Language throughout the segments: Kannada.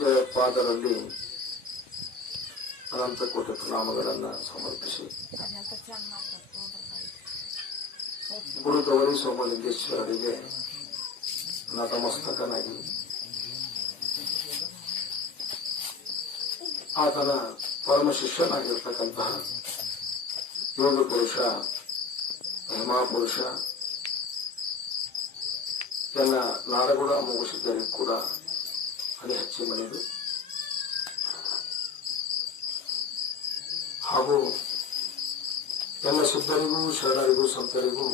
ಜಯಪಾದರಲ್ಲಿ ಅನಂತ ಕೋಟಿ ಪ್ರಣಾಮಗಳನ್ನು ಸಮರ್ಪಿಸಿ ಗುರು ಗೌರಿ ಸೋಮಲಿಂಗೇಶ್ವರರಿಗೆ ನತಮಸ್ತಕನಾಗಿ ಆತನ ಪರಮ ಶಿಷ್ಯನಾಗಿರ್ತಕ್ಕಂತಹ ಯೋಗ ಪುರುಷ ಮಹಾಪುರುಷ ಎಲ್ಲ ನಾಡಗುಡ ಮುಗಿಸಿದ್ದರಿಗೂ ಕೂಡ ಹಣೆ ಹಚ್ಚಿ ಮನೆಯದು ಹಾಗೂ ಎಲ್ಲ ಸಿದ್ಧರಿಗೂ ಶರಣರಿಗೂ ಸಂತರಿಗೂ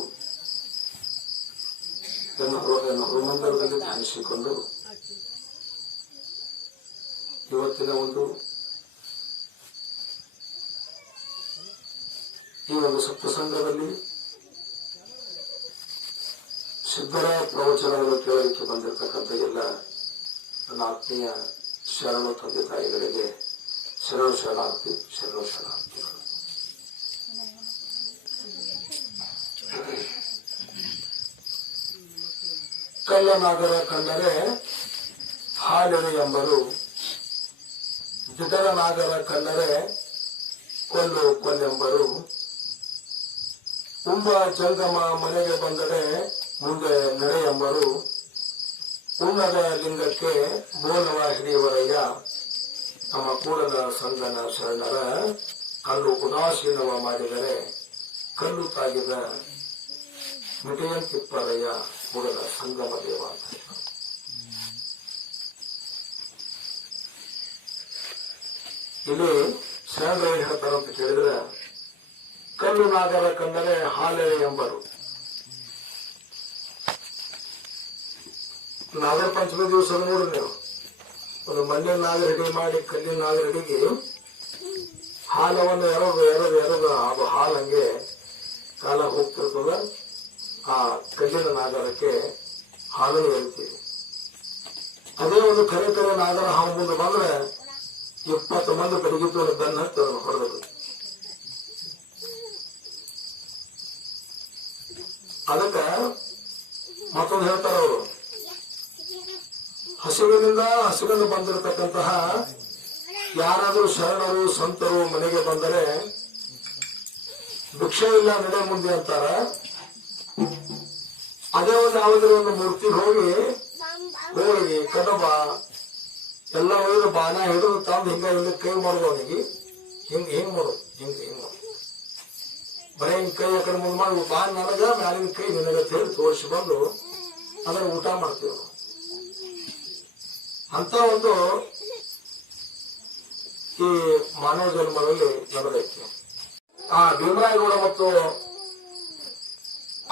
ಹನುಮಂದಿರದಲ್ಲಿ ಧ್ಯಾನಿಸಿಕೊಂಡು ಇವತ್ತಿನ ಈ ಒಂದು ಸಪ್ತಸಂಗದಲ್ಲಿ ಸಿದ್ಧರ ಪ್ರವಚನವನ್ನು ಕೇಳಲಿಕ್ಕೆ ಬಂದಿರತಕ್ಕಂಥ ಎಲ್ಲ ನನ್ನ ಆತ್ಮೀಯ ಶರಣು ತಂದೆ ತಾಯಿಗಳಿಗೆ ಶರಣಾರ್ಥಿ ಶರಣಾರ್ಥಿಗಳು. ಕಳ್ಳನಾಗರ ಕಂಡರೆ ಹಾಲೆರೆ ಎಂಬರು, ದಿಟರನಾಗರ ಕಂಡರೆ ಕೊಲ್ಲೆಂಬರು, ಉಂಬ ಜಂಗಮ ಮನೆಗೆ ಬಂದರೆ ಮುಂದೆ ನಡೆ ಎಂಬರು, ಉಣ್ಣದ ಲಿಂಗಕ್ಕೆ ಬೋನವ ಹಿಡಿಯುವರಯ್ಯ. ನಮ್ಮ ಕೂಡಲ ಸಂಗನ ಶರಣರ ಕಲ್ಲು ಉದಾಸೀನವ ಮಾಡಿದರೆ ಕಲ್ಲು ತಾಗಿದ ಮಿಟೆಯಂತಿಪ್ಪರಯ್ಯ ಕೂಡಲ ಸಂಗಮ ದೇವ ಅಂತ. ಇಲ್ಲಿ ಶರಣರು ಏನ್ ಹೇಳ್ತಾರ ಅಂತ ಕೇಳಿದ್ರೆ, ಕಲ್ಲು ನಾಗರ ಕಂಡರೆ ಹಾಲೆರೆ ಎಂಬರು. ನಾಗರ ಪಂಚಮಿ ದಿವಸ ನೋಡ್ರಿ ನೀವು, ಒಂದು ಮಣ್ಣಿನ ನಾಗರ ಹಿಡಿ ಮಾಡಿ ಕಲ್ಲಿನ ನಾಗರ ಹಿಡಿಗೆ ಹಾಲವನ್ನು ಎರೆದು ಅದು ಹಾಲು ಹಂಗೆ ಕಾಲ ಹೋಗ್ತಿರ್ತದ. ಆ ಕಲ್ಲಿನ ನಾಗರಕ್ಕೆ ಹಾಲನ್ನು ಎರಿತೀವಿ. ಅದೇ ಒಂದು ಕರೆ ನಾಗರ ಹಾವು ಮುಂದೆ ಬಂದ್ರೆ 20 ಮಂದಿ ಕಡೆಗಿದ್ದು ಬೆನ್ನ ಹತ್ತಿ ಅದನ್ನು ಹೊಡೆದು. ಅದಕ್ಕೆ ಮತ್ತೊಂದು ಹೇಳ್ತಾರ ಅವರು, ಹಸುವಿನಿಂದ ಬಂದಿರತಕ್ಕಂತಹ ಯಾರಾದರೂ ಶರಣರು ಸಂತರು ಮನೆಗೆ ಬಂದರೆ ಭಿಕ್ಷೆ ಇಲ್ಲ ನಡೆ ಮುಂದೆ ಅಂತಾರ. ಅದೇ ಒಂದು ಯಾವುದೇ ಒಂದು ಮೂರ್ತಿಗೆ ಹೋಗಿ ಹೋಳಿಗೆ ಕಡಬ ಎಲ್ಲ ಒಯ್ದು ಬಾಣ ಹಿಡಿದು ತಂದು ಹಿಂಗ ಕೈ ಮಾಡೋದು, ಅವನಿಗೆ ಹಿಂಗ್ ಮಾಡೋದು, ಹಿಂಗ್ ಮಾಡೋದು. ಬರೀ ಹಿಂಗ್ ಕೈ ಆ ಕಡೆ ಮುಂದೆ ಮಾಡಿ ಬಾಣ ನನಗ ಮ್ಯಾಲಿನ ಕೈ ನಿನಗ ಹೇಳಿ ತೋರಿಸಿ ಬಂದು ಅದನ್ನ ಊಟ ಮಾಡ್ತೀವಿ. ಅಂತ ಒಂದು ಈ ಮಾನವ ಜನ್ಮದಲ್ಲಿ ನಡೆದೈತಿ. ಆ ಭೀಮರಾಯಗೌಡ ಮತ್ತು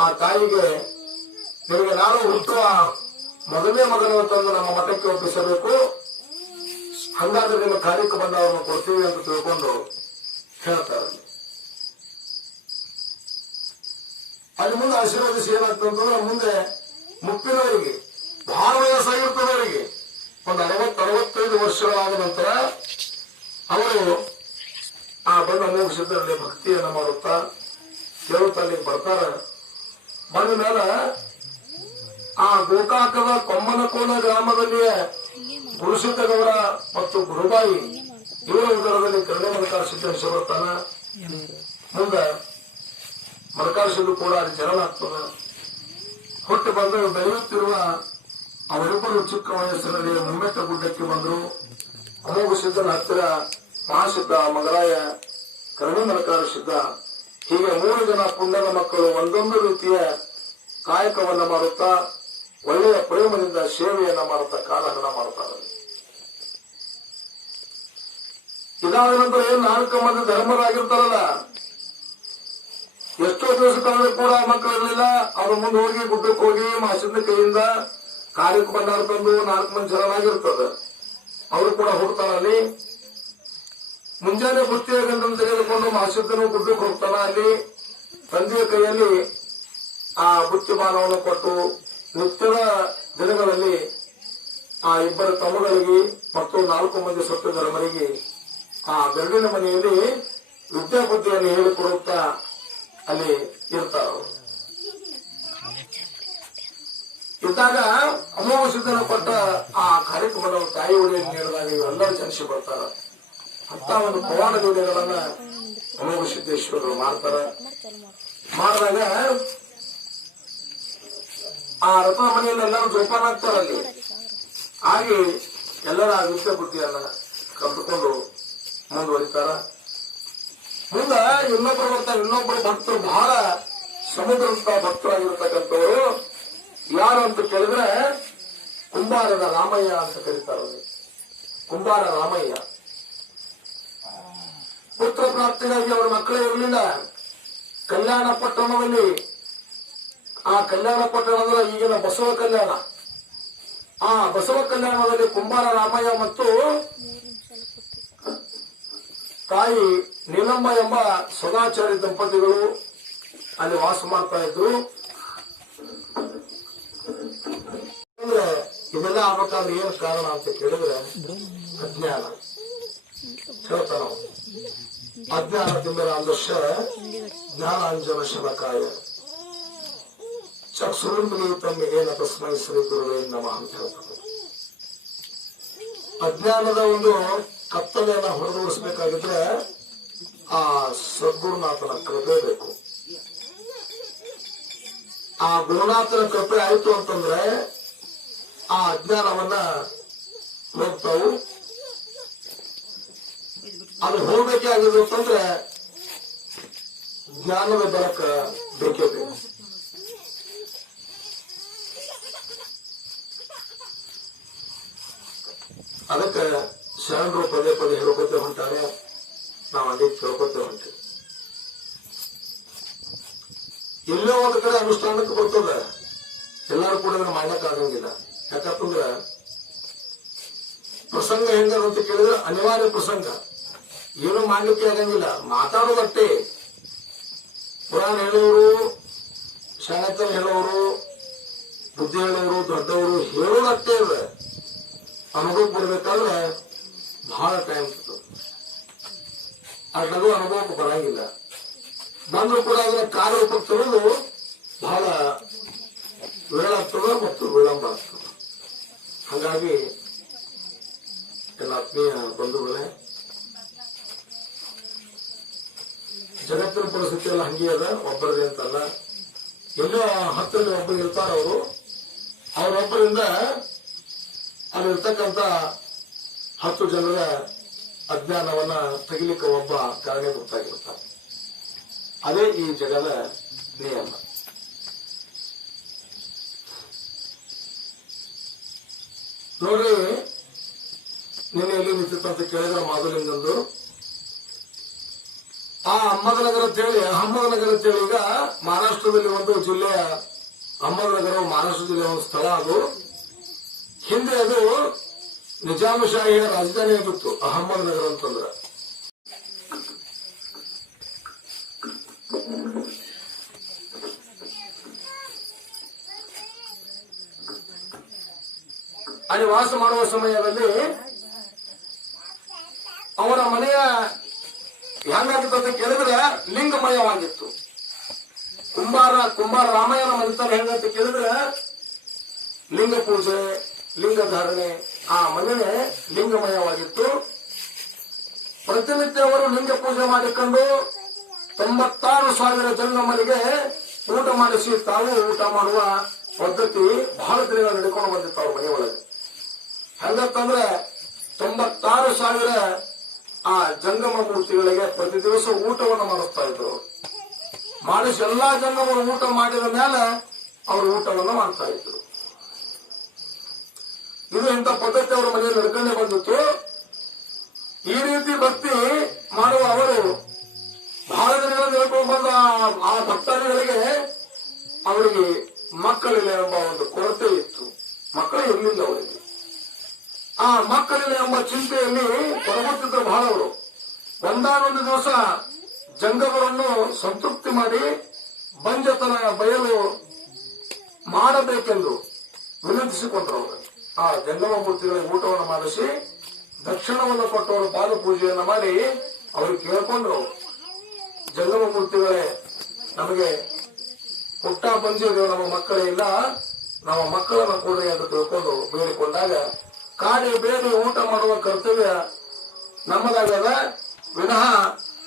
ಆ ತಾಯಿಗೆ, ನಿಮಗೆ ನಾನು ಹುಟ್ಟುವ ಮೊದಲನೇ ಮಗನ ತಂದು ನಮ್ಮ ಮಠಕ್ಕೆ ಒಪ್ಪಿಸಬೇಕು, ಹಂಗಾದ್ರೆ ನಿಮ್ಮ ಕಾರ್ಯಕ್ಕೆ ಬಂದವರನ್ನು ಕೊಡ್ತೀವಿ ಅಂತ ತಿಳ್ಕೊಂಡು ಹೇಳ್ತಾರೆ. ಅಲ್ಲಿ ಮುಂದೆ ಆಶೀರ್ವಾದಿಸಿ ಏನಾಗ್ತಂತಂದ್ರೆ, ಮುಂದೆ ಮುಪ್ಪಿನವರಿಗೆ ಬಹಳ ವಯಸ್ಸಾಗಿರ್ತದೆ. ಅವರಿಗೆ ಒಂದು 60-65 ವರ್ಷಗಳಾದ ನಂತರ ಅವರು ಆ ಬಣ್ಣ ಮುಗಿಸಿದ್ರಲ್ಲಿ ಭಕ್ತಿಯನ್ನ ಮಾಡುತ್ತಾ ದೇವತಲ್ಲಿಗೆ ಬರ್ತಾರ. ಬಂದ ಮೇಲೆ ಆ ಗೋಕಾಕದ ಕೊಮ್ಮನಕೋನ ಗ್ರಾಮದಲ್ಲಿಯೇ ಗುರುಸಿದ್ದಗೌಡ ಮತ್ತು ಗುರುಬಾಯಿ ಇವರ ಉದರದಲ್ಲಿ ಕರುಣೆ ಮಲ್ಕಾರ್ ಸಿದ್ದೇಶ್ವರ ಬರ್ತಾನ. ಮುಂದೆ ಮಲ್ಕಾರ್ ಸಿದ್ದು ಕೂಡ ಅಲ್ಲಿ ಜನನ ಆಗ್ತದ. ಹುಟ್ಟು ಬಂದು ಬೆಳೆಯುತ್ತಿರುವ ಅವರಿಬ್ಬರು ಚಿಕ್ಕ ವಯಸ್ಸಿನಲ್ಲಿ ಮುಮ್ಮೆಟ್ಟ ಗುಡ್ಡಕ್ಕೆ ಬಂದರು. ಅಮೋಘ ಸಿದ್ದನ ಹತ್ತಿರ ಮಹಾಸಿದ್ದ ಮಗರಾಯ, ಕರುಣೆ ಮಲ್ಕಾರ ಸಿದ್ದ, ಹೀಗೆ 3 ಜನ ಪುಣ್ಯದ ಮಕ್ಕಳು ಒಂದೊಂದು ರೀತಿಯ ಕಾಯಕವನ್ನ ಮಾಡುತ್ತಾ ಒಳ್ಳೆಯ ಪ್ರೇಮದಿಂದ ಸೇವೆಯನ್ನ ಮಾಡುತ್ತಾ ಕಾಲಹರಣ ಮಾಡುತ್ತಾರೆ. ಇದಾದ ನಂತರ 4 ಮಂದಿ ಧರ್ಮರಾಗಿರ್ತಾರಲ್ಲ, ಎಷ್ಟೋ ದಿವಸ ಕಾಲ ಕೂಡ ಮಕ್ಕಳಿರಲಿಲ್ಲ. ಅವರು ಮುಂದೆ ಹೋಗಿ ಗುಡ್ಡಕ್ಕೆ ಹೋಗಿ ಮಾಸಿದ ಕೈಯಿಂದ ಕಾರ್ಯಕ್ಕೆ ಬಂದಾರ ತಂದು 4 ಮಂದಿ ಶರಣಾಗಿರ್ತದೆ. ಅವರು ಕೂಡ ಹೋಗ್ತಾರಲ್ಲಿ. ಮುಂಜಾನೆ ಬುತ್ತಿಯ ಗಂಟನ್ನು ತೆಗೆದುಕೊಂಡು ಮಾಸಿದ್ದನು ಗುಡ್ಡಕ್ಕೆ ಹೋಗ್ತಾನ. ಅಲ್ಲಿ ತಂದೆಯ ಕೈಯಲ್ಲಿ ಆ ಬುತ್ತಿ ಬಾಣವನ್ನು ಕೊಟ್ಟು ನಿತ್ಯದ ದಿನಗಳಲ್ಲಿ ಆ ಇಬ್ಬರು ತಮ್ಮಗಳಿಗೆ ಮತ್ತು 4 ಮಂದಿ ಸೊತ್ತು ಧರ್ಮರಿಗೆ ಆ ಗರುಡಿನ ಮನೆಯಲ್ಲಿ ವಿದ್ಯಾಬುದ್ಧಿಯನ್ನು ಹೇಳಿಕೊಡುತ್ತಾ ಅಲ್ಲಿ ಇರ್ತಾರ. ಇದ್ದಾಗ ಅಮೋಘಸಿದ್ದನ ಕೊಟ್ಟ ಆ ಕಾರ್ಯಕ್ರಮದ ತಾಯಿ ಉಡಿಯನ್ನು ನೀಡಿದಾಗ ಇವರೆಲ್ಲರೂ ಜನಿಸಿ ಬರ್ತಾರ. ಅಂತ ಒಂದು ಪವಾಡ ಲೀಲೆಗಳನ್ನ ಅಮೋಘ ಸಿದ್ದೇಶ್ವರರು ಮಾಡ್ತಾರ. ಮಾಡಿದಾಗ ಆ ರತ್ನ ಮನೆಯಲ್ಲಿ ಎಲ್ಲರೂ ಜೋಪಾನ ಆಗ್ತಾರ. ಅಲ್ಲಿ ಹಾಗೆ ಎಲ್ಲರ ವಿದ್ಯೆ ಬುದ್ಧಿಯನ್ನ ಕಲ್ತುಕೊಂಡು ಮುಂದುವರಿತಾರ. ಮುಂದ ಇನ್ನೊಬ್ಬರು ಬರ್ತಾರೆ. ಇನ್ನೊಬ್ಬರು ಭಕ್ತರು ಬಹಳ ಸಮುದ್ರಂತ ಭಕ್ತರಾಗಿರ್ತಕ್ಕಂಥವರು ಯಾರು ಅಂತ ಕೇಳಿದ್ರೆ ಕುಂಬಾರದ ರಾಮಯ್ಯ ಅಂತ ಕರೀತಾರೆ. ಕುಂಬಾರ ರಾಮಯ್ಯ ಪುತ್ರ ಪ್ರಾಪ್ತಿಗಾಗಿ ಅವರ ಮಕ್ಕಳೇ ಇರಲಿಲ್ಲ. ಕಲ್ಯಾಣ ಪಟ್ಟಣದಲ್ಲಿ, ಆ ಕಲ್ಯಾಣ ಪಟ್ಟಣ ಅಂದ್ರೆ ಈಗಿನ ಬಸವ ಕಲ್ಯಾಣ, ಆ ಬಸವ ಕಲ್ಯಾಣದಲ್ಲಿ ಕುಂಬಾರ ರಾಮಯ್ಯ ಮತ್ತು ತಾಯಿ ನೀಲಮ್ಮ ಎಂಬ ಸದಾಚಾರಿ ದಂಪತಿಗಳು ಅಲ್ಲಿ ವಾಸ ಮಾಡ್ತಾ ಇದ್ರು. ಅಂದ್ರೆ ಇದೆಲ್ಲ ಆಗ್ಬೇಕಾದ್ರೆ ಏನು ಕಾರಣ ಅಂತ ಕೇಳಿದ್ರೆ ಅಜ್ಞಾನ. ಹೇಳ್ತಾನ ಅಜ್ಞಾನ ತಿಂಬರ ಅಂದರ್ಶ ಜ್ಞಾನಾಂಜನ ಶಲಕಾಯ ಚಕ್ಷುರುಂಬಲಿ ಏನ ತಸ್ಮೈ ಶ್ರೀ ಗುರುವೇ ನಮಃ ಅಂತ ಹೇಳ್ತಾರೆ. ಅಜ್ಞಾನದ ಒಂದು ಕತ್ತಲೆಯನ್ನ ಹೊರದೂಡಿಸಬೇಕಾಗಿದ್ರೆ ಆ ಸದ್ಗುರುನಾಥನ ಕೃಪೆ ಬೇಕು. ಆ ಗುರುನಾಥನ ಕೃಪೆ ಆಯ್ತು ಅಂತಂದ್ರೆ ಆ ಅಜ್ಞಾನವನ್ನ ಹೋಗ್ತಾವು. ಅದು ಹೋಗ್ಬೇಕೇ ಆಗಿದ್ರು ಅಂತಂದ್ರೆ ಜ್ಞಾನದ ಬೆಳಕ ಬೇಕೇ ಬೇಕು. ಅದಕ್ಕೆ ಶರಣರು ಪದೇ ಪದೇ ಹೇಳ್ಕೊತೇ ಹೊಂಟಾರೆ, ನಾವು ಅದೇ ಕೇಳ್ಕೊತೇ ಹೊಂಟೇವೆ. ಎಲ್ಲೋ ಒಂದು ಕಡೆ ಅನುಷ್ಠಾನಕ್ಕೆ ಬರ್ತದೆ, ಎಲ್ಲರೂ ಕೂಡ ಅದನ್ನ ಮಾಡಕ್ ಆಗಂಗಿಲ್ಲ. ಯಾಕಂತಂದ್ರೆ ಪ್ರಸಂಗ ಹೆಂಗಂತ ಕೇಳಿದ್ರೆ ಅನಿವಾರ್ಯ ಪ್ರಸಂಗ, ಏನು ಮಾಡ್ಲಿಕ್ಕೆ ಆಗಂಗಿಲ್ಲ. ಮಾತಾಡೋದಷ್ಟೇ. ಪುರಾಣ ಹೇಳೋರು, ಶಾಣತನ ಹೇಳೋರು, ಬುದ್ಧಿ ಹೇಳೋರು, ದೊಡ್ಡವರು ಹೇಳೋದಷ್ಟೇ ಇದೆ. ಅನುಭವ ಬರ್ಬೇಕಾದ್ರೆ ಬಹಳ ಟೈಮ್ ಸಿಗ್ತದೆ. ಅಷ್ಟು ಅನುಭವಕ್ಕೆ ಬರಂಗಿಲ್ಲ. ಬಂದ್ರು ಕೂಡ ಅದನ್ನ ಕಾರ್ಯರೂಪಕ್ಕೆ ತರೋದು ಬಹಳ ವಿರಳ ಆಗ್ತದೆ ಮತ್ತು ವಿಳಂಬ ಆಗ್ತದೆ. ಹಾಗಾಗಿ ಎಲ್ಲ ಆತ್ಮೀಯ ಬಂಧುಗಳೇ, ಜಗತ್ತಿನ ಪರಿಸ್ಥಿತಿ ಎಲ್ಲ ಹಂಗೆ ಅದ. ಒಬ್ಬರದೇ ಅಂತಲ್ಲ, ಎಲ್ಲೋ ಹತ್ತರಲ್ಲಿ ಒಬ್ಬರು ಇರ್ತಾರ. ಅವರೊಬ್ಬರಿಂದ ಅಲ್ಲಿರ್ತಕ್ಕಂಥ 10 ಜನರ ಅಜ್ಞಾನವನ್ನ ತೆಗಿಲಿಕ್ಕೆ ಒಬ್ಬ ಕಾರಣೀಭೂತಾಗಿರ್ತಾನೆ. ಅದೇ ಈ ಜಗದ ನಿಯಮ. ನೋಡ್ರಿ, ನೀನು ಎಲ್ಲಿ ನಿಂತಿತ್ತು ಅಂತ ಕೇಳಿದ್ರೆ ಮಾಧುಲಿಂಗಂದು ಆ ಅಹಮದನಗರ ಅಂತೇಳಿ ಈಗ ಮಹಾರಾಷ್ಟ್ರದಲ್ಲಿ ಒಂದು ಜಿಲ್ಲೆಯ ಅಹಮದನಗರ, ಮಹಾರಾಷ್ಟ್ರ ಜಿಲ್ಲೆಯ ಒಂದು ಸ್ಥಳ. ಅದು ಹಿಂದೆ ಅದು ನಿಜಾಮಶಾಹಿಯ ರಾಜಧಾನಿಯಾಗಿತ್ತು ಅಹಮದನಗರ ಅಂತಂದ್ರೆ. ಅಲ್ಲಿ ವಾಸ ಮಾಡುವ ಸಮಯದಲ್ಲಿ ಅವರ ಮನೆಯ ಹೆಂಗಾಗಿತ್ತು ಅಂತ ಕೇಳಿದ್ರೆ ಲಿಂಗಮಯವಾಗಿತ್ತು. ಕುಂಬಾರ ರಾಮಯ್ಯನ ಮನೆತನ ಹೆಂಗಂತ ಕೇಳಿದ್ರೆ ಲಿಂಗ ಪೂಜೆ, ಲಿಂಗ ಧಾರಣೆ, ಆ ಮನೆ ಲಿಂಗಮಯವಾಗಿತ್ತು. ಪ್ರತಿನಿತ್ಯ ಅವರು ಲಿಂಗ ಪೂಜೆ ಮಾಡಿಕೊಂಡು 96,000 ಜಂಗಮರಿಗೆ ಊಟ ಮಾಡಿಸಿ ತಾವು ಊಟ ಮಾಡುವ ಪದ್ಧತಿ ಬಹಳ ದಿನಗಳು ನಡ್ಕೊಂಡು ಬಂದಿತ್ತು ಅವ್ರ ಮನೆಯೊಳಗೆ. ಹೆಂಗಂತಂದ್ರೆ 96,000 ಆ ಜಂಗಮ ಮೂರ್ತಿಗಳಿಗೆ ಪ್ರತಿ ದಿವಸ ಊಟವನ್ನು ಮಾಡಿಸ್ತಾ ಇದ್ರು. ಮಾಡಿಸಿ ಎಲ್ಲಾ ಜಂಗಮರು ಊಟ ಮಾಡಿದ ಮೇಲೆ ಅವರು ಊಟವನ್ನು ಮಾಡ್ತಾ ಇದ್ರು. ಇದು ಇಂಥ ಪದ್ಧತಿ ಅವರ ಮನೆಯಲ್ಲಿ ನಡ್ಕೊಂಡೇ ಬಂದಿತ್ತು. ಈ ರೀತಿ ಭಕ್ತಿ ಮಾಡುವ ಅವರು ಬಹಳ ದಿನಗಳಲ್ಲಿ ಹೇಳ್ಕೊಂಡು ಬಂದ ಆ ಭಕ್ತಾದಿಗಳಿಗೆ ಅವರಿಗೆ ಮಕ್ಕಳಿಲ್ಲ ಎಂಬ ಒಂದು ಕೊರತೆ ಇತ್ತು. ಮಕ್ಕಳು ಇರಲಿಲ್ಲ ಅವರಿಗೆ. ಆ ಮಕ್ಕಳಿಲ್ಲ ಎಂಬ ಚಿಂತೆಯಲ್ಲಿ ಪರಮತ್ತಿದ್ರು ಬಹಳ ಅವರು. ಒಂದಾನೊಂದು ದಿವಸ ಜಂಗಮರನ್ನು ಸಂತೃಪ್ತಿ ಮಾಡಿ ಬಂಜತನ ಬಯಲು ಮಾಡಬೇಕೆಂದು ವಿನಂತಿಸಿಕೊಂಡ್ರು ಅವರು. ಆ ಜಂಗಮ ಮೂರ್ತಿಗಳಿಗೆ ಊಟವನ್ನು ಮಾಡಿಸಿ ದಕ್ಷಿಣವನ್ನು ಕೊಟ್ಟವರು ಪಾದ ಪೂಜೆಯನ್ನು ಮಾಡಿ ಅವರು ಕೇಳ್ಕೊಂಡ್ರು, ಜಂಗಮ ಮೂರ್ತಿಗಳೇ, ನಮಗೆ ಹುಟ್ಟ ಬಂಜಿದ್ದೇವೆ, ನಮ್ಮ ಮಕ್ಕಳೇ ಇಲ್ಲ, ನಮ್ಮ ಮಕ್ಕಳನ್ನ ಕೊಡ್ರಿ ಅಂತ ತಿಳ್ಕೊಂಡು ಬೇಡಿಕೊಂಡಾಗ ಕಾಡಿ ಬೇಡಿ ಊಟ ಮಾಡುವ ಕರ್ತವ್ಯ ನಮ್ಮದಾಗದ ವಿನಃ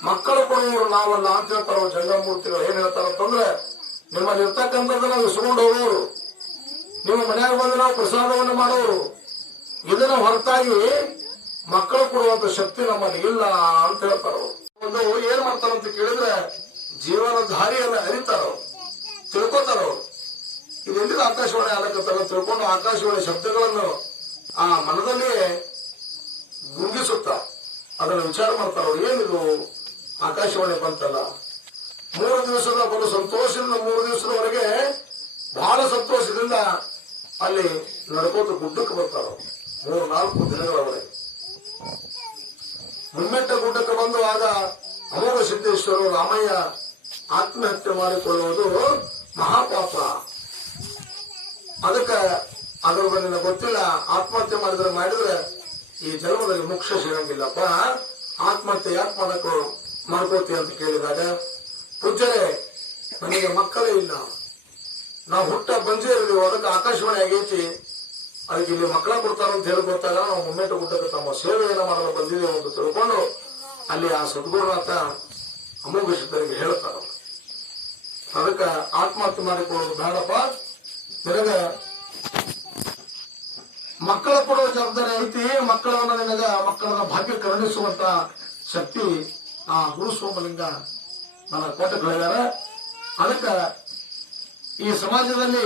ಮಕ್ಕಳು ಕೊಡುವವರು ನಾವಲ್ಲ ಅಂತ ಹೇಳ್ತಾರ ಜಂಗಮೂರ್ತಿಗಳು. ಏನ್ ಹೇಳ್ತಾರಂತಂದ್ರೆ ನಿಮ್ಮಲ್ಲಿ ಇರ್ತಕ್ಕಂಥದ್ದನ್ನ ಇಸ್ಕೊಂಡು ಹೋಗೋರು, ನಿಮ್ಮ ಮನೆಯಾಗ ಬಂದು ನಾವು ಪ್ರಸಾದವನ್ನು ಮಾಡೋರು, ಇದನ್ನ ಹೊರತಾಗಿ ಮಕ್ಕಳು ಕೊಡುವಂತ ಶಕ್ತಿ ನಮ್ಮಲ್ಲಿ ಇಲ್ಲ ಅಂತ ಹೇಳ್ತಾರ. ಒಂದು ಏನ್ ಮಾಡ್ತಾರಂತ ಕೇಳಿದ್ರೆ ಜೀವನ ದಾರಿಯನ್ನ ಅರಿತಾರ, ತಿಳ್ಕೊತಾರ. ಇದೆಲ್ಲಿಂದ ಆಕಾಶವಾಣಿ ಆಲಕತ್ತಾರ ತಿಳ್ಕೊಂಡು ಆಕಾಶವಾಣಿ ಶಬ್ದಗಳನ್ನು ಆ ಮನದಲ್ಲಿ ಗುಂಗಿಸುತ್ತ ಅದನ್ನು ವಿಚಾರ ಮಾಡ್ತಾರ. ಅವ್ರು ಏನಿದು ಆಕಾಶವಾಣಿ ಬಂತಲ್ಲ, 3 ದಿವಸದ ಬಲು ಸಂತೋಷದಿಂದ 3 ದಿವಸದವರೆಗೆ ಬಹಳ ಸಂತೋಷದಿಂದ ಅಲ್ಲಿ ನಡ್ಕೋತ ಗುಡ್ಡಕ್ಕೆ ಬರ್ತಾರ. 3-4 ದಿನಗಳವರೆಗೆ ಮುಮ್ಮೆಟ್ಟ ಗುಡ್ಡಕ್ಕೆ ಬಂದು ಆಗ ಅಮೋಘ ಸಿದ್ದೇಶ್ವರ ರಾಮಯ್ಯ ಆತ್ಮಹತ್ಯೆ ಮಾಡಿಕೊಳ್ಳುವುದು ಮಹಾಪಾಪ. ಅದಕ್ಕೆ ಅದರ ಬಗ್ಗೆ ಗೊತ್ತಿಲ್ಲ. ಆತ್ಮಹತ್ಯೆ ಮಾಡಿದ್ರೆ ಈ ಜನ್ಮದಲ್ಲಿ ಮೋಕ್ಷ ಸಿಗಂಗಿಲ್ಲಪ್ಪ, ಆತ್ಮಹತ್ಯೆ ಯಾಕೆ ಮಾಡ್ಕೋತಿ ಅಂತ ಕೇಳಿದಾಗ, ಪೂಜ್ಯರೇ ನನಗೆ ಮಕ್ಕಳೇ ಇಲ್ಲ, ನಾವು ಹುಟ್ಟ ಬಂಜೆ ಇರಲಿಲ್ಲ, ಅದಕ್ಕೆ ಆಕಾಶವಾಣಿ ಆಗೈತಿ, ಅದಕ್ಕೆ ಇಲ್ಲಿ ಮಕ್ಕಳ ಕೊಡ್ತಾರ ಅಂತ ಹೇಳಿ ಗೊತ್ತಾಗ ನಾವು ಮುಮ್ಮೆಟ್ಟ ಗುಡ್ಡಕ್ಕೆ ತಮ್ಮ ಸೇವೆಯನ್ನು ಮಾಡಲು ಬಂದಿದ್ದೇವೆ ಅಂತ ತಿಳ್ಕೊಂಡು ಅಲ್ಲಿ ಆ ಸದ್ಗುರುನಾಥ ಅಮೋಘ ಸಿದ್ಧರಿಗೆ ಹೇಳ್ತಾರ. ಅದಕ್ಕೆ ಆತ್ಮಹತ್ಯೆ ಮಾಡಿಕೊಳ್ಳೋದು ಬೇಡಪ್ಪ, ನಿನಗ ಮಕ್ಕಳ ಕೊಡುವ ಜವಾಬ್ದಾರಿ ಐತಿ, ಮಕ್ಕಳನ್ನ ನಿನಗ ಮಕ್ಕಳನ್ನ ಭಾಗ್ಯ ಕರುಣಿಸುವಂತ ಶಕ್ತಿ ಆ ಗುರು ಸೋಮಲಿಂಗ ನನ್ನ ಕೋಟೆಗಳಿದಾರ. ಅದಕ್ಕ ಈ ಸಮಾಜದಲ್ಲಿ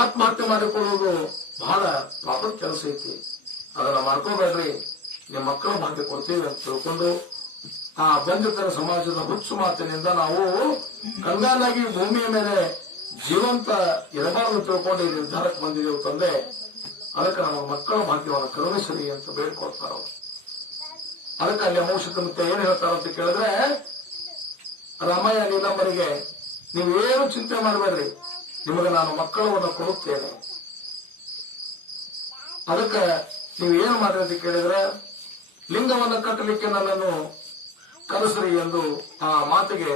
ಆತ್ಮಹತ್ಯೆ ಮಾಡಿಕೊಳ್ಳುವುದು ಬಹಳ ಪಾಪದ ಕೆಲಸ ಐತಿ, ಅದನ್ನ ಮಾಡ್ಕೋಬೇಡ್ರಿ, ನಿಮ್ಮ ಮಕ್ಕಳ ಭಾಗ್ಯ ಕೊಡ್ತೀವಿ ಅಂತ ತಿಳ್ಕೊಂಡು ಆ ಬಂಧಿತರ ಸಮಾಜದ ಹುಚ್ಚು ಮಾತಿನಿಂದ ನಾವು ಕಂಗಾಲಾಗಿ ಭೂಮಿಯ ಮೇಲೆ ಜೀವಂತ ಇರಬಾರದು ತಿಳ್ಕೊಂಡು ಈ ನಿರ್ಧಾರಕ್ಕೆ ಬಂದಿದ್ದೇವೆ ತಂದೆ. ಅದಕ್ಕೆ ನಮ್ಮ ಮಕ್ಕಳ ಭಾಗ್ಯವನ್ನು ಕರುಣಿಸಲಿ ಅಂತ ಬೇಡ್ಕೊಳ್ತಾರ. ಅದಕ್ಕೆ ಅಲ್ಲಿ ಅಮೋಷದ ಮತ್ತೆ ಏನ್ ಹೇಳ್ತಾರ ಅಂತ ಕೇಳಿದ್ರೆ, ರಾಮಯ್ಯ ನೀಲಂಬರಿಗೆ ನೀವೇನು ಚಿಂತೆ ಮಾಡಬೇಡ್ರಿ, ನಿಮಗೆ ನಾನು ಮಕ್ಕಳವನ್ನು ಕೊಡುತ್ತೇನೆ, ಅದಕ್ಕೆ ನೀವೇನು ಮಾಡ್ರಿ ಅಂತ ಕೇಳಿದ್ರೆ ಲಿಂಗವನ್ನು ಕಟ್ಟಲಿಕ್ಕೆ ನನ್ನನ್ನು ಕಲಿಸ್ರಿ ಎಂದು ಆ ಮಾತಿಗೆ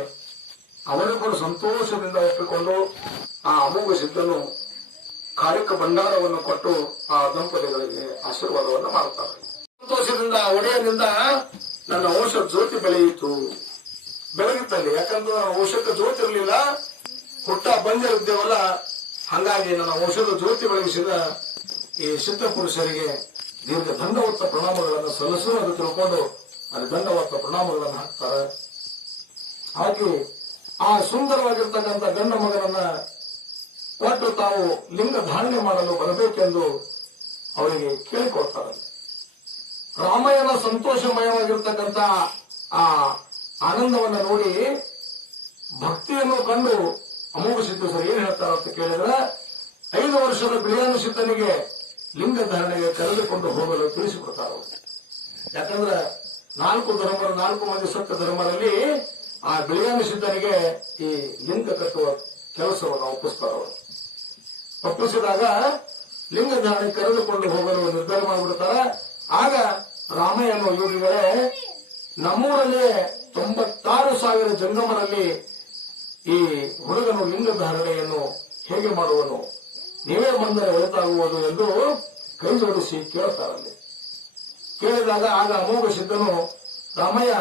ಅವರಿಬ್ಬರು ಸಂತೋಷದಿಂದ ಒಪ್ಪಿಕೊಂಡು ಆ ಅಮೋಘ ಸಿದ್ಧನು ಕಾಯಕ ಭಂಡಾರವನ್ನು ಕೊಟ್ಟು ಆ ದಂಪತಿಗಳಿಗೆ ಆಶೀರ್ವಾದವನ್ನು ಮಾಡುತ್ತಾರೆ. ಸಂತೋಷದಿಂದ ಒಡೆಯನಿಂದ ನನ್ನ ಔಷಧ ಜ್ಯೋತಿ ಬೆಳೆಯಿತು, ಬೆಳಗಿತ್ತಲ್ಲಿ. ಯಾಕಂದ್ರೆ ಔಷಧ ಜ್ಯೋತಿ ಇರಲಿಲ್ಲ, ಹುಟ್ಟ ಬಂದಿರುತ್ತೇವಲ್ಲ, ಹಂಗಾಗಿ ನನ್ನ ಔಷಧ ಜ್ಯೋತಿ ಬೆಳಗಿಸಿದ ಈ ಸಿದ್ಧ ಪುರುಷರಿಗೆ ದೀರ್ಘ ದಂಡವತ್ತ ಪ್ರಣಾಮಗಳನ್ನು ಸಲ್ಲಿಸುವುದು ತಿಳ್ಕೊಂಡು ಅಲ್ಲಿ ದಂಡವತ್ತ ಪ್ರಣಾಮಗಳನ್ನು ಹಾಕ್ತಾರೆ. ಹಾಕಿ ಆ ಸುಂದರವಾಗಿರ್ತಕ್ಕಂಥ ಗಂಡ ಮಗನನ್ನ ಕೊಟ್ಟು ತಾವು ಲಿಂಗ ಧಾರಣೆ ಮಾಡಲು ಬರಬೇಕೆಂದು ಅವರಿಗೆ ಕೇಳಿಕೊಡ್ತಾರೆ. ರಾಮಯ್ಯನ ಸಂತೋಷಮಯವಾಗಿರ್ತಕ್ಕಂಥ ಆ ಆನಂದವನ್ನು ನೋಡಿ ಭಕ್ತಿಯನ್ನು ಕಂಡು ಅಮೋಘ ಸಿದ್ದೇಶ್ವರ ಏನ್ ಹೇಳ್ತಾರೆ ಅಂತ ಕೇಳಿದ್ರೆ, 5 ವರ್ಷದ ಬಿಳಿಯಾನು ಸಿದ್ಧನಿಗೆ ಲಿಂಗ ಧಾರಣೆಗೆ ಕರೆದುಕೊಂಡು ಹೋಗಲು ತಿಳಿಸಿಕೊಡ್ತಾರೆ. ಯಾಕಂದ್ರೆ 4 ಧರ್ಮರ 4 ಮಂದಿ ಸತ್ಯ ಧರ್ಮರಲ್ಲಿ ಆ ಬಿಳಿಯಾನು ಸಿದ್ಧನಿಗೆ ಈ ಲಿಂಗ ಕಟ್ಟುವ ಕೆಲಸವನ್ನು ಒಪ್ಪಿಸ್ತಾರೆ. ಅವರು ಒಪ್ಪಿಸಿದಾಗ ಲಿಂಗ ಧಾರಣೆ ಕರೆದುಕೊಂಡು ಹೋಗಲು ನಿರ್ಧಾರ ಮಾಡಿಬಿಡ್ತಾರೆ. ಆಗ ರಾಮಯ್ಯನು ಯೋಗಿಗಳೇ, ನಮ್ಮೂರಲ್ಲಿ 96,000 ಜಂಗಮರಲ್ಲಿ ಈ ಹುಡುಗನು ಲಿಂಗ ಧಾರಣೆಯನ್ನು ಹೇಗೆ ಮಾಡುವನು, ನೀವೇ ಬಂದರೆ ಒಳಿತಾಗುವುದು ಎಂದು ಕೈ ಜೋಡಿಸಿ ಕೇಳ್ತಾರಲ್ಲಿ. ಕೇಳಿದಾಗ ಆಗ ಅಮೋಘ ಸಿದ್ಧನು, ರಾಮಯ್ಯ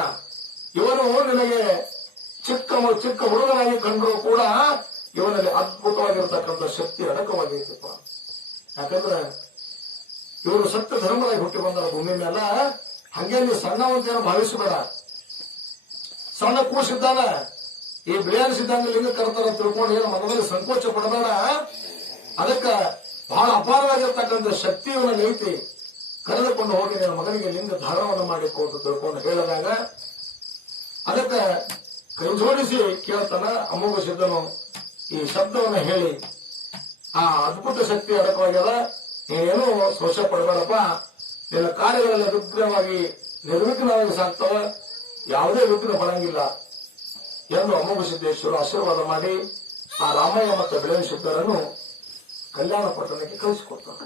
ಇವನು ನಿನಗೆ ಚಿಕ್ಕ ಹುಡುಗನಾಗಿ ಕಂಡರೂ ಕೂಡ ಇವನಲ್ಲಿ ಅದ್ಭುತವಾಗಿರತಕ್ಕಂಥ ಶಕ್ತಿ ಅಡಕವಾಗಿರ್ತಪ್ಪ. ಯಾಕಂದ್ರೆ ಇವರು ಸತ್ಯ ಧರ್ಮದಾಗಿ ಹುಟ್ಟಿ ಬಂದರ ಭೂಮಿ ಮೇಲೆ, ಹಂಗೆ ನೀವು ಸಣ್ಣವಂತೇನು ಭಾವಿಸಬೇಡ. ಸಣ್ಣ ಕೂಸಿದ್ದಾನ, ಈ ಬಿಳಿಯಾನ ಸಿದ್ಧಾಂತ ಲಿಂಗ ಕರ್ತಾರ ತಿಳ್ಕೊಂಡು ಏನು ಮನದಲ್ಲಿ ಸಂಕೋಚ ಪಡಬೇಡ. ಅದಕ್ಕೆ ಬಹಳ ಅಪಾರವಾಗಿರ್ತಕ್ಕಂಥ ಶಕ್ತಿ ಇವನಲ್ಲಿ ಐತಿ, ಕರೆದುಕೊಂಡು ಹೋಗಿ ನನ್ನ ಮಗನಿಗೆ ಲಿಂಗ ಧಾರಣವನ್ನು ಮಾಡಿಕೊಂಡು ತಿಳ್ಕೊಂಡು ಹೇಳಿದಾಗ ಅದಕ್ಕೆ ಕೈ ಜೋಡಿಸಿ ಕೇಳ್ತಾನ ಅಮೋಘ ಸಿದ್ಧನು. ಈ ಶಬ್ದವನ್ನು ಹೇಳಿ, ಆ ಅದ್ಭುತ ಶಕ್ತಿ ಅಡಕವಾಗ್ಯದ, ನೀನೇನು ಸಂಶ ಪಡಬೇಡಪ್ಪ, ನಿನ್ನ ಕಾರ್ಯಗಳೆಲ್ಲ ವಿಘ್ನವಾಗಿ ನಿರ್ವಿಘ್ನವಾಗಿ ಸಾಗ್ತವ, ಯಾವುದೇ ವಿಘ್ನ ಬರಂಗಿಲ್ಲ ಎಂದು ಅಮೋಘ ಸಿದ್ದೇಶ್ವರ ಆಶೀರ್ವಾದ ಮಾಡಿ ಆ ರಾಮಯ್ಯ ಮತ್ತು ಬಿಳಿಯಾನ ಸಿದ್ಧರನ್ನು ಕಲ್ಯಾಣ ಪಟ್ಟಣಕ್ಕೆ ಕಳಿಸಿಕೊಡ್ತಾರೆ.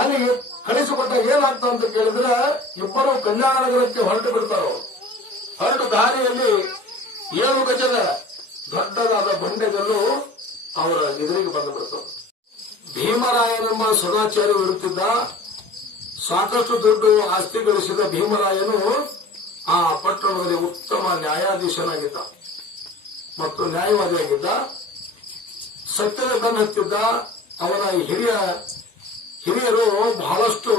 ಅಲ್ಲಿ ಕಳಿಸಿಕೊಟ್ಟಾಗ ಏನಾಗ್ತದೆ ಅಂತ ಕೇಳಿದ್ರೆ, ಇಬ್ಬರು ಕಲ್ಯಾಣ ನಗರಕ್ಕೆ ಹೊರಟು ಬಿಡ್ತಾರ. ಹೊರಟು ದಾರಿಯಲ್ಲಿ 7 ಗಜದ ದೊಡ್ಡದಾದ ಬಂಡೆಗಲ್ಲು ಅವರ ಎದುರಿಗೆ ಬಂದು ಬಿಡ್ತದೆ. ಭೀಮರಾಯನೆಂಬ ಸದಾಚಾರಿ ಇರುತ್ತಿದ್ದ. ಸಾಕಷ್ಟು ದುಡ್ಡು ಆಸ್ತಿ ಗಳಿಸಿದ ಭೀಮರಾಯನು ಆ ಪಟ್ಟಣದಲ್ಲಿ ಉತ್ತಮ ನ್ಯಾಯಾಧೀಶನಾಗಿದ್ದ ಮತ್ತು ನ್ಯಾಯವಾದಿಯಾಗಿದ್ದ. ಸತ್ಯದ ಬೆನ್ನತ್ತಿದ್ದ. ಅವನ ಹಿರಿಯರು ಬಹಳಷ್ಟು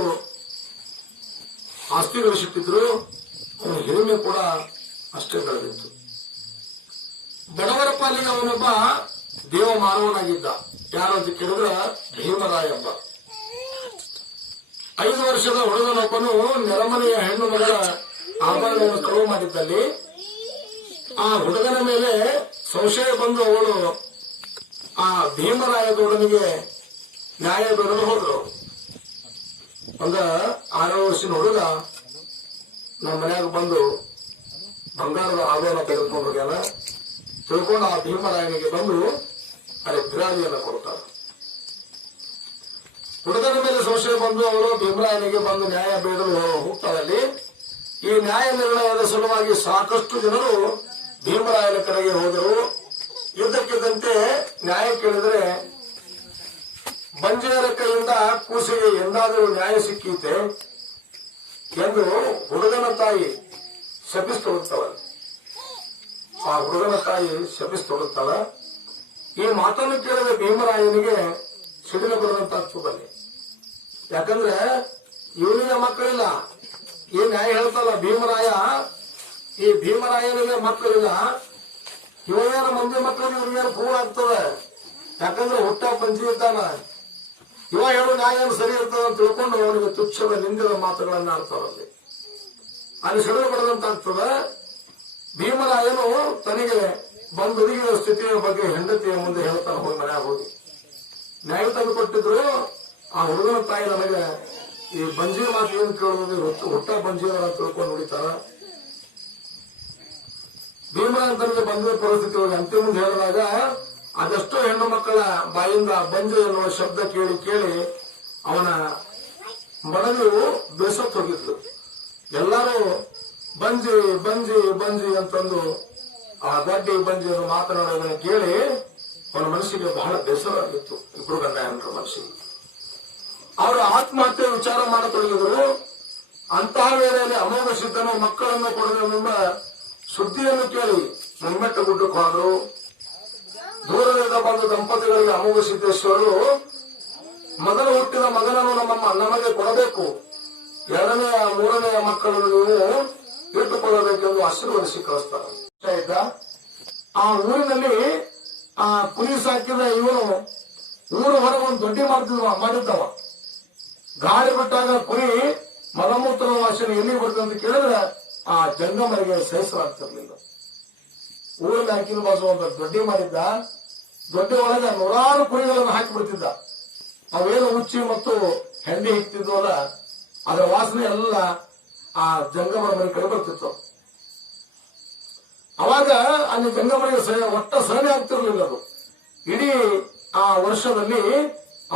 ಆಸ್ತಿ ಗಳಿಸುತ್ತಿದ್ರು. ಅವನ ಹಿರಿಮೆ ಕೂಡ ಅಷ್ಟೇ ಬೆಳೆದಿತ್ತು. ಬಡವರ ಪಾಲಿಗೆ ಅವನೊಬ್ಬ ದೇವ ಮಾನವನಾಗಿದ್ದ. ಯಾರಂತ ಕೇಳಿದ್ರೆ ಭೀಮರಾಯ ಎಂಬ 5 ವರ್ಷದ ಹುಡುಗನೊಬ್ಬನು ನೆರೆಮನೆಯ ಹೆಣ್ಣು ಮಗಳ ಆಭರಣವನ್ನು ಕಳುವು ಮಾಡಿದ್ದಲ್ಲಿ ಆ ಹುಡುಗನ ಮೇಲೆ ಸಂಶಯ ಬಂದು ಅವಳು ಆ ಭೀಮರಾಯದೊಡನಿಗೆ ನ್ಯಾಯ ಬೇಡಲು ಹೋದ್ರು. ಒಂದು 6 ವರ್ಷದ ಹುಡುಗ ನಮ್ಮ ಮನ್ಯಾಗ ಬಂದು ಬಂಗಾರದ ಆಭರಣ ತೆಗೆದುಕೊಂಡು ಹೋಗ್ಯಾನ. ತಿಳ್ಕೊಂಡು ಆ ಭೀಮರಾಯನಿಗೆ ಬಂದು ಅಲ್ಲಿ ಬಿರಾಜಿಯನ್ನು ಕೊಡ್ತಾರೆ. ಹುಡುಗನ ಮೇಲೆ ಸಂಶಯ ಬಂದು ಅವರು ಭೀಮರಾಯನಿಗೆ ಬಂದು ನ್ಯಾಯ ಬೇಡಲು ಹೋಗ್ತಾರಲ್ಲಿ. ಈ ನ್ಯಾಯ ನಿರ್ಣಯದ ಸಲುವಾಗಿ ಸಾಕಷ್ಟು ಜನರು ಭೀಮರಾಯನ ಕಡೆಗೆ ಹೋದರು. ಇದ್ದಕ್ಕಿದ್ದಂತೆ ನ್ಯಾಯ ಕೇಳಿದರೆ ಬಂಜೆಯರ ಕೈಯಿಂದ ಕೂಸಿಗೆ ಎಂದಾದರೂ ನ್ಯಾಯ ಸಿಕ್ಕೀತೆ ಎಂದು ಹುಡುಗನ ತಾಯಿ ಶಪಿಸ್ತೊಡುತ್ತಾಳೆ. ಆ ಹುಡುಗನ ತಾಯಿ ಶಪಿಸ್ತೊಡುತ್ತಾಳ. ಈ ಮಾತನ್ನು ಕೇಳಿದ ಭೀಮರಾಯನಿಗೆ ಸಿಡಿಲು ಬರುವಂತಾಗ್ತದಲ್ಲಿ. ಯಾಕಂದ್ರೆ ಇವನಿಗೆ ಮಕ್ಕಳಿಲ್ಲ. ಈ ನ್ಯಾಯ ಹೇಳ್ತಲ್ಲ ಭೀಮರಾಯ, ಈ ಭೀಮರಾಯನಿಗೆ ಮಕ್ಕಳಿಲ್ಲ. ಇವನೇನ ಮಂದಿ ಮಕ್ಕಳಿಗೆ ಇವನಿಗೇನು ಪೂರ ಆಗ್ತದೆ. ಯಾಕಂದ್ರೆ ಹುಟ್ಟ ಪಂಚಿ ಇದ್ದಾನ. ಇವ ಹೇಳು ನ್ಯಾಯ ಸರಿ ಇರ್ತದೆ ಅಂತ ತಿಳ್ಕೊಂಡು ಅವನಿಗೆ ತುಚ್ಛದ ನಿಂದಿದ ಮಾತುಗಳನ್ನ ಆಡ್ತಾರಲ್ಲಿ. ಅಲ್ಲಿ ಸಿಡಿಲು ಬಡದಂತಾಗ್ತದೆ. ಭೀಮರಾಯನು ತನಗೆ ಬಂದೊದಗಿದ ಸ್ಥಿತಿಯ ಬಗ್ಗೆ ಹೆಂಡತಿಯ ಮುಂದೆ ಹೇಳ್ತಾನೆ. ಹೋಗಿ ಮನೆಯಾಗ ಹೋಗಿ ನ್ಯಾಯ ತಂದು ಕೊಟ್ಟಿದ್ರು. ಆ ಹುಡುಗನ ತಾಯಿ ನನಗೆ ಈ ಬಂಜಿ ಮಾತು ಏನು ಕೇಳೋದು ಹುಟ್ಟ ಬಂಜಿ ಅಂತ ತಿಳ್ಕೊಂಡು ನೋಡಿತಾರ. ಭೀಮರಾಯನ ತನಗೆ ಬಂದ ಪರಿಸ್ಥಿತಿ ಹೋಗಿ ಅಂತಿಮ ಮುಂದೆ ಹೇಳಿದಾಗ ಅದೆಷ್ಟೋ ಹೆಣ್ಣು ಮಕ್ಕಳ ಬಾಯಿಂದ ಬಂಜಿ ಎನ್ನುವ ಶಬ್ದ ಕೇಳಿ ಕೇಳಿ ಅವನ ಮನವಿಯು ಬೇಸತ್ತು ಹೋಗಿತ್ತು. ಎಲ್ಲರೂ ಬಂಜಿ ಬಂಜಿ ಬಂಜಿ ಅಂತಂದು ಆ ಗಡ್ಡಿ ಬಂಜಿಯನ್ನು ಮಾತನಾಡೋದನ್ನು ಕೇಳಿ ಅವನ ಮನಸ್ಸಿಗೆ ಬಹಳ ಬೇಸರ ಆಗಿತ್ತು. ಇಬ್ರು ಗಂಡ ಹೆಂಡರ ಮನಸ್ಸಿಗೆ ಅವರು ಆತ್ಮಹತ್ಯೆ ವಿಚಾರ ಮಾಡತೊಡಗಿದರು. ಅಂತಹ ವೇಳೆಯಲ್ಲಿ ಅಮೋಘ ಸಿದ್ಧನು ಮಕ್ಕಳನ್ನು ಕೊಡಲೆಂಬ ಸುದ್ದಿಯನ್ನು ಕೇಳಿ ನಮ್ಮೆಟ್ಟ ಗುಡ್ಡಕ್ಕೆ ಹೋದರು. ದೂರದಿಂದ ಬಂದ ದಂಪತಿಗಳಿಗೆ ಅಮೋಘ ಸಿದ್ದೇಶ್ವರರು ಮೊದಲು ಹುಟ್ಟಿದ ಮಗನನ್ನು ನಮಗೆ ಕೊಡಬೇಕು, 2ನೆಯ 3ನೆಯ ಮಕ್ಕಳನ್ನು ನೀವು ಇಟ್ಟುಕೊಳ್ಳಬೇಕೆಂದು ಆಶೀರ್ವದಿಸಿ ಕಳಿಸ್ತಾರೆ. ಆ ಊರಿನಲ್ಲಿ ಆ ಕುರಿ ಸಾಕಿದ ಇವನು ಊರು ಹೊರಗೆ ಒಂದು ದೊಡ್ಡಿ ಮಾಡಿದ್ದವ. ಗಾಳಿ ಬಿಟ್ಟಾಗ ಕುರಿ ಮಲಮೂತ್ರ ವಾಸನೆ ಎಲ್ಲಿ ಬರ್ತದೆ ಅಂತ ಕೇಳಿದ್ರೆ ಆ ಜಂಗಮರಿಗೆ ಸಹಿಸಲಾಗ್ತಿರ್ಲಿಲ್ಲ. ಊರಲ್ಲಿ ಹಾಕಿದ ಬಾಸು ಒಂದು ದೊಡ್ಡಿ ಮಾಡಿದ್ದ. ದೊಡ್ಡಿ ಒಳಗೆ 100 ಕುರಿಗಳನ್ನು ಹಾಕಿಬಿಡ್ತಿದ್ದ. ಅವೇನು ಉಚ್ಚಿ ಮತ್ತು ಹೆಂಡಿ ಹಿಕ್ತಿದ್ವಲ್ಲ ಅದರ ವಾಸನೆ ಎಲ್ಲ ಆ ಜಂಗಮರ ಮನೆ ಕಡೆ ಬರ್ತಿತ್ತು. ಅವಾಗ ಅಲ್ಲಿ ಜಂಗಮರಿಗೆ ಒಟ್ಟ ಸಹನೆ ಆಗ್ತಿರ್ಲಿಲ್ಲ. ಅದು ಇಡೀ ಆ ವರ್ಷದಲ್ಲಿ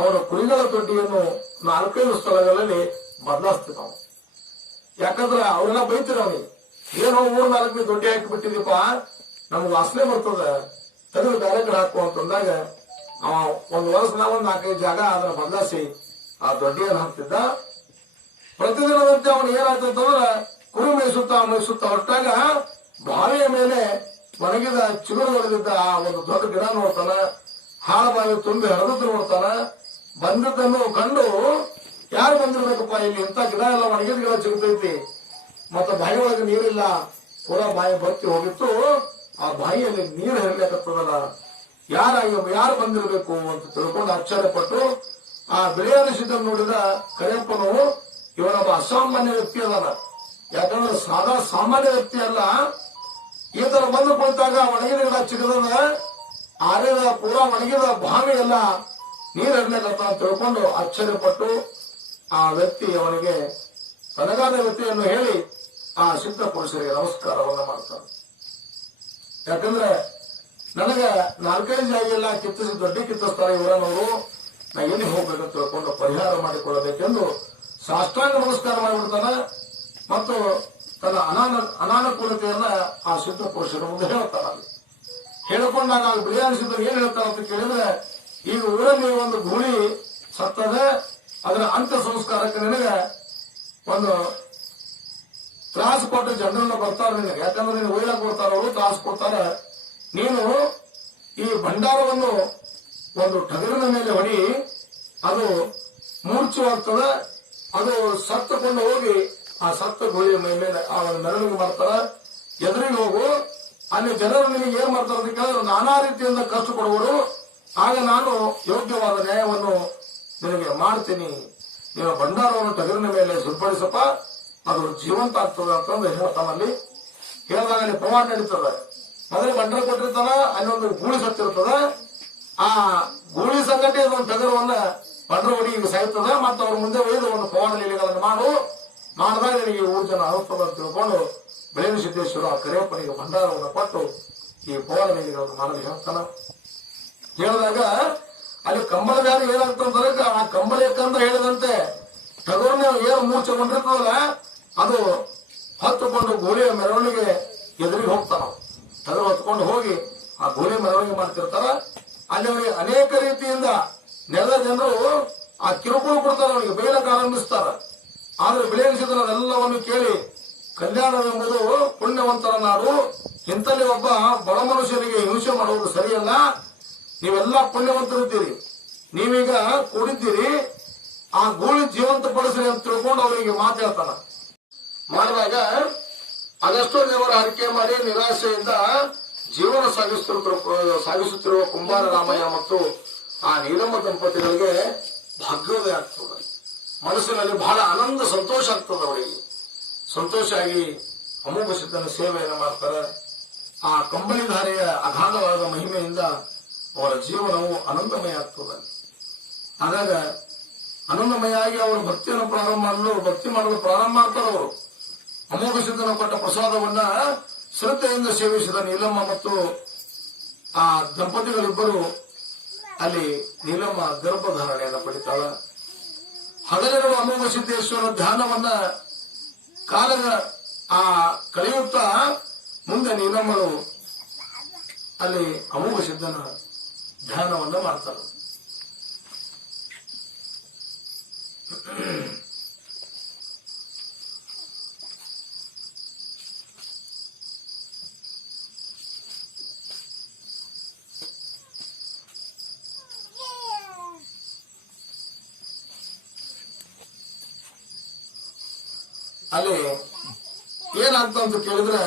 ಅವರ ಕುರಿಗಳ ದೊಡ್ಡಿಯನ್ನು 4-5 ಸ್ಥಳಗಳಲ್ಲಿ ಬದಲಾಯಿಸ್ತಿದ್ದ. ಯಾಕಂದ್ರೆ ಅವರೆಲ್ಲ ಬೈತಿರ ಅವನಿಗೆ, ಏನೋ 3-4 ದೊಡ್ಡಿ ಹಾಕಿಬಿಟ್ಟಿದೀಪ, ನಮ್ಗೆ ವಾಸನೆ ಬರ್ತದೆ, ತೆಗೆದು ಬೇರೆ ಕಡೆ ಹಾಕು ಅಂತಂದಾಗ ಅವ ಒಂದು ವರ್ಷ 4-5 ಜಾಗ ಅದನ್ನ ಬದಲಾಯಿಸಿ ಆ ದೊಡ್ಡಿಯನ್ನು ಹಾಕ್ತಿದ್ದ. ಪ್ರತಿದಿನದಂತೆ ಅವನು ಏನಾಗ್ತಂತಂದ್ರೆ ಕುರಿ ಮೇಯಿಸುತ್ತಾ ಹೊರಟಾಗ ಬಾವಿಯ ಮೇಲೆ ಒಣಗಿದ ಚಿಗುರು ಹೊಡೆದಿದ್ದ ಆ ಒಂದು ದೊಡ್ಡ ಗಿಡ ನೋಡ್ತಾನ. ಹಾಳು ಬಾವಿ ತುಂಬಿ ಹರಿದು ನೋಡ್ತಾನ. ಬಂದದ್ದನ್ನು ಕಂಡು ಯಾರು ಬಂದಿರ್ಬೇಕಪ್ಪ, ಇಲ್ಲಿ ಇಂಥ ಗಿಡ ಎಲ್ಲ ಒಣಗಿದ ಗಿಡ ಸಿಗ್ತೈತಿ, ಮತ್ತೆ ಬಾಯಿ ಒಳಗೆ ನೀರಿಲ್ಲ, ಪೂರಾ ಬಾಯಿ ಬತ್ತಿ ಹೋಗಿತ್ತು. ಆ ಬಾಯಿಯಲ್ಲಿ ನೀರು ಹರಿಲಿಕ್ಕತ್ತದಲ್ಲ, ಯಾರು ಬಂದಿರಬೇಕು ಅಂತ ತಿಳ್ಕೊಂಡು ಆಶ್ಚರ್ಯಪಟ್ಟು ಆ ಬಿಳಿಯಾದ ಸಿದ್ಧನ್ನು ನೋಡಿದ ಕರಿಯಪ್ಪನು ಇವನೊಬ್ಬ ಅಸಾಮಾನ್ಯ ವ್ಯಕ್ತಿ ಅದಾನ. ಯಾಕಂದ್ರೆ ಸಾಮಾನ್ಯ ವ್ಯಕ್ತಿ ಅಲ್ಲ. ಈ ತರ ಬಂದು ಕುಳಿತಾಗ ಒಣಗಿದ ಗಿಡ ಚಿಕ್ಕದ ಆರಿದ ಪೂರಾ ಒಣಗಿದ ಬಾವಿ ಎಲ್ಲ ನೀರು ಹರಿಲಿಕ್ಕತ್ತ ಅಂತ ತಿಳ್ಕೊಂಡು ಆಶ್ಚರ್ಯಪಟ್ಟು ಆ ವ್ಯಕ್ತಿ ಅವನಿಗೆ ತನಗಾದ ವ್ಯಕ್ತಿಯನ್ನು ಹೇಳಿ ಆ ಸಿದ್ಧ ಪುರುಷರಿಗೆ ನಮಸ್ಕಾರವನ್ನ ಮಾಡ್ತಾನೆ. ಯಾಕಂದ್ರೆ ನನಗೆ 4-5 ಜಾಗ ಎಲ್ಲ ಕಿತ್ತಿಸಿ ದೊಡ್ಡ ಕಿತ್ತಿಸ್ತಾರೆ ಇವರನ್ನವರು, ನಾ ಎಲ್ಲಿ ಹೋಗ್ಬೇಕಂತ ತಿಳ್ಕೊಂಡು ಪರಿಹಾರ ಮಾಡಿಕೊಳ್ಳಬೇಕೆಂದು ಸಾಷ್ಟಾಂಗ ನಮಸ್ಕಾರ ಮಾಡಿಬಿಡ್ತಾನೆ. ಮತ್ತು ತನ್ನ ಅನಾನುಕೂಲತೆಯನ್ನ ಆ ಸಿದ್ಧ ಪುರುಷರ ಮುಂದೆ ಹೇಳ್ತಾನೆ. ಹೇಳಿಕೊಂಡಾಗ ಬಿಳಿ ಅನಿಸಿದ್ರು ಏನ್ ಹೇಳ್ತಾರ ಅಂತ ಕೇಳಿದ್ರೆ, ಈಗ ಊರಲ್ಲಿ ಒಂದು ಗೂಳಿ ಸತ್ತದೆ, ಅದರ ಅಂತ್ಯ ಸಂಸ್ಕಾರಕ್ಕೆ ನಿನಗೆ ಒಂದು ತ್ರಾಸು ಕೊಟ್ಟು ಜನರನ್ನ ಬರ್ತಾರೆ ನಿನಗೆ. ಯಾಕಂದ್ರೆ ನೀನು ಒಯ್ಯಕ್ ಬರ್ತಾರ, ಅವರು ತ್ರಾಸು ಕೊಡ್ತಾರೆ. ನೀನು ಈ ಭಂಡಾರವನ್ನು ಒಂದು ಟಗರಿನ ಮೇಲೆ ಹೊಡಿ, ಅದು ಮೂರ್ಛವಾಗ್ತದೆ. ಅದು ಸತ್ತಕೊಂಡು ಹೋಗಿ ಆ ಸತ್ತ ಗೋಳಿಯ ಮೇಲೆ ಆ ಒಂದು ಮೆರವಣಿಗೆ ಮಾಡ್ತಾರ. ಎದುರಿಗೆ ಹೋಗು, ಅಲ್ಲಿ ಜನರು ನಿನಗೆ ಏನ್ ಮಾಡ್ತಾರೆ ಅಂತ ಕೇಳಿದ್ರೆ ನಾನಾ ರೀತಿಯಿಂದ ಕಷ್ಟ ಕೊಡುವರು. ಆಗ ನಾನು ಯೋಗ್ಯವಾದ ನ್ಯಾಯವನ್ನು ನಿನಗೆ ಮಾಡ್ತೀನಿ. ನೀನು ಭಂಡಾರವನ್ನು ಟಗರಿನ ಮೇಲೆ ಸಿಂಪಡಿಸಪ್ಪ, ಅದು ಜೀವಂತ ಆಗ್ತದೆ ಅಂತಂದು ಹೇಳ್ತಾನಲ್ಲಿ. ಹೇಳಿದಾಗ ಅಲ್ಲಿ ಪ್ರವಾಹ ನಡೀತದೆ. ಮೊದಲು ಭಂಡಾರ ಕೊಟ್ಟಿರ್ತಾನ, ಅಲ್ಲಿ ಒಂದು ಗೂಳಿ ಸತ್ತಿರ್ತದ. ಆ ಗೂಳಿ ಸಂಗತಿ ಅದೊಂದು ಟಗರವನ್ನ ಭಂಡಾರ ಹೊಡಿಗೆ ಸಾಯ್ತದೆ. ಮತ್ತು ಅವ್ರ ಮುಂದೆ ಒಯ್ದು ಒಂದು ಪವಾಡ ಲೀಲೆಗಳನ್ನು ಮಾಡಿದಾಗ ನಿನಗೆ ಊರು ಜನ ಅನುಭವ ಅಂತ ತಿಳ್ಕೊಂಡು ಬೆಳಗಿನ ಸಿದ್ದೇಶ್ವರ ಆ ಕರಿಯಪ್ಪನಿಗೆ ಭಂಡಾರವನ್ನು ಕೊಟ್ಟು ಈ ಪವಾಡ ಲೀಲೆಗಳನ್ನು ಮಾಡಲು ಹೇಳ್ತಾನ. ಹೇಳಿದಾಗ ಅಲ್ಲಿ ಕಂಬಳ ಬ್ಯಾರ ಏನಾಗ್ತಂದ್ರೆ, ಆ ಕಂಬಳಕ್ಕಂದ ಹೇಳಿದಂತೆ ಟಗರನ್ನ ಏನು ಮೂರ್ಛೆಗೊಂಡಿರ್ತದಲ್ಲ, ಅದು ಹತ್ತುಕೊಂಡು ಗೋಳಿಯ ಮೆರವಣಿಗೆ ಎದುರಿಗೆ ಹೋಗ್ತಾನ. ಟಗರು ಹೊತ್ಕೊಂಡು ಹೋಗಿ ಆ ಗೋಳಿ ಮೆರವಣಿಗೆ ಮಾಡ್ತಿರ್ತಾರ. ಅಲ್ಲಿ ಅವರಿಗೆ ಅನೇಕ ರೀತಿಯಿಂದ ನೆಲದ ಜನರು ಆ ಕಿರುಕುಳ ಕೊಡ್ತಾರೆ, ಅವನಿಗೆ ಬೈಲಕ್ಕೆ ಆರಂಭಿಸ್ತಾರ. ಆದ್ರೆ ಬೆಳೆಯಿಸಿದ್ರೆ ಅದೆಲ್ಲವನ್ನು ಕೇಳಿ, ಕಲ್ಯಾಣವೆಂಬುದು ಪುಣ್ಯವಂತರ ನಾಡು, ಇಂಥಲ್ಲಿ ಒಬ್ಬ ಬಡ ಮನುಷ್ಯನಿಗೆ ಹಿಂಸೆ ಮಾಡುವುದು ಸರಿಯಲ್ಲ. ನೀವೆಲ್ಲ ಪುಣ್ಯವಂತರಿದ್ದೀರಿ, ನೀವೀಗ ಕೂಡಿದ್ದೀರಿ, ಆ ಗೂಳಿ ಜೀವಂತ ಪಡಿಸ್ರಿ ಅಂತ ತಿಳ್ಕೊಂಡು ಅವರಿಗೆ ಮಾತಾಡ್ತಾನ. ಮಾಡಿದಾಗ ಅದೆಷ್ಟೋ ದೇವರ ಹರಕೆ ಮಾಡಿ ನಿರಾಶೆಯಿಂದ ಜೀವನ ಸಾಗಿಸುತ್ತಿರುವ ಕುಂಬಾರ ರಾಮಯ್ಯ ಮತ್ತು ಆ ನೀಲಮ್ಮ ದಂಪತಿಗಳಿಗೆ ಭಾಗ್ಯೋದಯ ಆಗ್ತದೆ. ಮನಸ್ಸಿನಲ್ಲಿ ಬಹಳ ಆನಂದ ಸಂತೋಷ ಆಗ್ತದೆ. ಅವರಿಗೆ ಸಂತೋಷ ಆಗಿ ಅಮೋಘ ಸಿದ್ಧನ ಸೇವೆಯನ್ನು ಮಾಡ್ತಾರೆ. ಆ ಕಂಬಳಿಧಾರೆಯ ಅಗಾಧವಾದ ಮಹಿಮೆಯಿಂದ ಅವರ ಜೀವನವು ಆನಂದಮಯ ಆಗ್ತದೆ. ಹಾಗಾಗ ಆನಂದಮಯ ಆಗಿ ಅವರು ಭಕ್ತಿ ಮಾಡಲು ಪ್ರಾರಂಭ ಮಾಡ್ತಾರೆ. ಅವರು ಅಮೋಘ ಸಿದ್ಧನ ಕೊಟ್ಟ ಪ್ರಸಾದವನ್ನ ಶ್ರದ್ಧೆಯಿಂದ ಸೇವಿಸಿದ ನೀಲಮ್ಮ ಮತ್ತು ಆ ದಂಪತಿಗಳಿಬ್ಬರು ಅಲ್ಲಿ ನೀಲಮ್ಮ ಗರ್ಭಧಾರಣೆಯನ್ನು ಪಡಿತಾಳ. ಹಗಲಿರುವ ಅಮೋಘ ಸಿದ್ದೇಶ್ವರ ಧ್ಯಾನವನ್ನ ಕಾಲದ ಆ ಕಳೆಯುತ್ತಾ ಮುಂದೆ ನೀಲಮ್ಮಳು ಅಲ್ಲಿ ಅಮೋಘ ಸಿದ್ಧನ ಧ್ಯಾನವನ್ನ ಮಾಡ್ತಾರೆ. ಅಲ್ಲಿ ಏನಾಗ್ತಂತ ಕೇಳಿದ್ರೆ,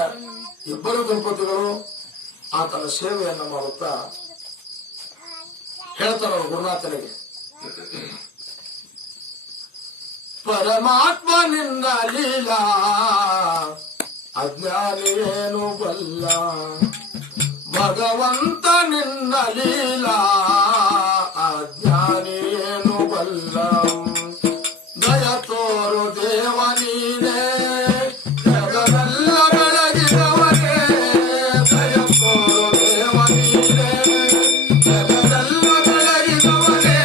ಇಬ್ಬರು ದಂಪತಿಗಳು ಆತನ ಸೇವೆಯನ್ನು ಮಾಡುತ್ತಾ ಹೇಳ್ತಾರ ಗುರುನಾಥನಿಗೆ, ಪರಮಾತ್ಮ ನಿನ್ನ ಲೀಲಾ ಅಜ್ಞಾನಿಯೇನು ಬಲ್ಲ, ಭಗವಂತ ನಿನ್ನ ಲೀಲಾ ಅಜ್ಞಾನಿಯೇನು ಬಲ್ಲ, ದಯ ತೋರು ದೇವ ನೀನೇ ಜಗವೆಲ್ಲ ಬೆಳಗಿದವನೇ, ದಯ ತೋರು ದೇವ ನೀನೇ ಜಗವೆಲ್ಲ ಬೆಳಗಿದವನೇ,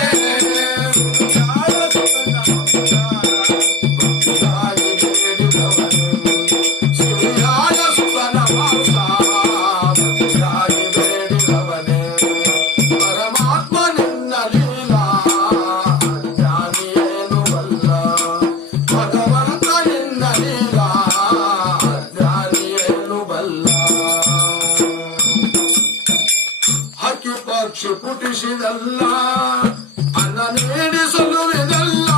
ಶ್ರೀಯಾಯ ಸುಖನ ಮಾಂಸ ಭಕ್ತಿಯಾಗಿ ಬೇಡಿದವನೇ, ಪರಮಾತ್ಮ ನಿನ್ನ ಲೀಲಾ ಅಜ್ಞಾನಿಯೇನು ಬಲ್ಲ, ಭಗವಂತ ನಿನ್ನ ಲೀಲಾ ಅಜ್ಞಾನಿಯೇನು ಬಲ್ಲ. ಹಕ್ಕಿ ಪಕ್ಷಿ ಪುಟಿಸಿದಲ್ಲ ಅನ್ನ ನೀಡಿಸಲುವಿದಲ್ಲ,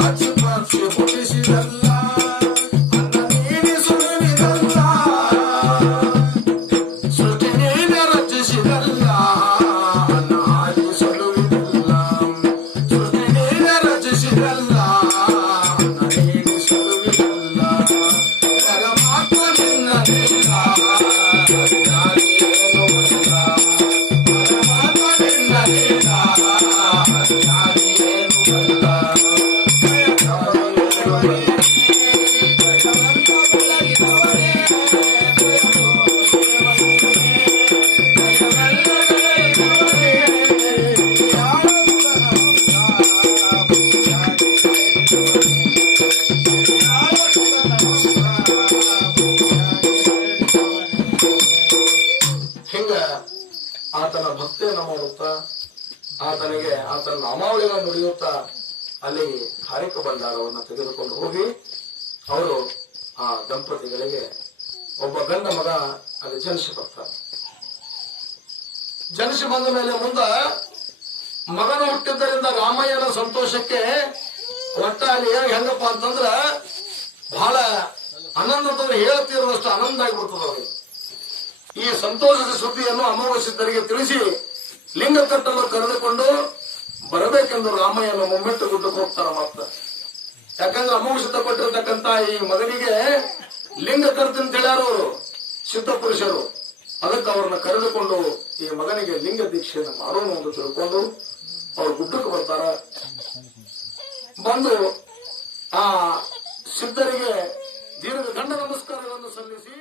ಹಕ್ಕಿ ಪಕ್ಷಿ ಪುಟಿಸಿದಲ್ಲ ಅನ್ನ ನೀಡಿಸಲುವಿದಲ್ಲ, ಸೃಷ್ಟಿ ನೀನೆ ರಚಿಸಿದಲ್ಲ ಅನ್ನ ಹಾರಿಸಲುವಿದಲ್ಲ, ಸೃಷ್ಟಿ ನೀನೆ ರಚಿಸಿದಲ್ಲ ಅನ್ನ ನೀಡಿಸಲುವಿದಲ್ಲ, ಪರಮಾತ್ಮ ನಿನ್ನ ಲೀಲಾ ಅಜ್ಞಾನಿಯೇನು ಬಲ್ಲ, ಪರಮಾತ್ಮ ನಿನ್ನ ಲೀಲಾ ಅಜ್ಞಾನಿಯೇನು ಬಲ್ಲ. ಭಕ್ತಿಯನ್ನು ಮಾಡುತ್ತಾ ಆತನ ನಾಮಾವಳಿಗಳನ್ನು ನುಡಿಯುತ್ತಾ ಅಲ್ಲಿ ಹಾರಿಕ ಭಂಡಾರವನ್ನು ತೆಗೆದುಕೊಂಡು ಹೋಗಿ ಅವರು ಆ ದಂಪತಿಗಳಿಗೆ ಒಬ್ಬ ಗಂಡ ಮಗ ಅಲ್ಲಿ ಜನಿಸಿ ಬರ್ತಾರೆ. ಜನಿಸಿ ಬಂದ ಮೇಲೆ ಮುಂದ ಮಗನು ಹುಟ್ಟಿದ್ದರಿಂದ ರಾಮಯ್ಯನ ಸಂತೋಷಕ್ಕೆ ಒಟ್ಟ ಅಲ್ಲಿ ಹೆಂಗಪ್ಪ ಅಂತಂದ್ರ ಬಹಳ ಆನಂದ ಅಂತಂದ್ರೆ ಹೇಳತೀರದಷ್ಟು ಆನಂದ ಆಗಿಬಿಡ್ತದ ಅವ್ರಿಗೆ. ಈ ಸಂತೋಷದ ಸುದ್ದಿಯನ್ನು ಅಮಾವಾಸ್ಯರಿಗೆ ತಿಳಿಸಿ ಲಿಂಗ ಕಟ್ಟಲು ಕರೆದುಕೊಂಡು ಬರಬೇಕೆಂದು ರಾಮಯ್ಯನ ಮುಮ್ಮೆಟ್ಟು ಗುಡ್ಡಕ್ಕೆ ಹೋಗ್ತಾರ. ಮತ್ತ ಯಾಕಂದ್ರೆ ಅಮಾವಾಸ್ಯ ಕೊಟ್ಟಿರ್ತಕ್ಕಂತ ಈ ಮಗನಿಗೆ ಲಿಂಗ ಕರ್ತೀನಿ ಅಂತ ಹೇಳ್ಯಾರ ಅವರು ಸಿದ್ಧ ಪುರುಷರು. ಅದಕ್ಕೆ ಅವ್ರನ್ನ ಕರೆದುಕೊಂಡು ಈ ಮಗನಿಗೆ ಲಿಂಗ ದೀಕ್ಷೆಯನ್ನು ಮಾಡೋಣ ಎಂದು ತಿಳ್ಕೊಂಡು ಅವ್ರು ಗುಡ್ಡಕ್ಕೆ ಬರ್ತಾರ. ಬಂದು ಆ ಸಿದ್ಧರಿಗೆ ದೀರ್ಘ ದಂಡ ನಮಸ್ಕಾರಗಳನ್ನು ಸಲ್ಲಿಸಿ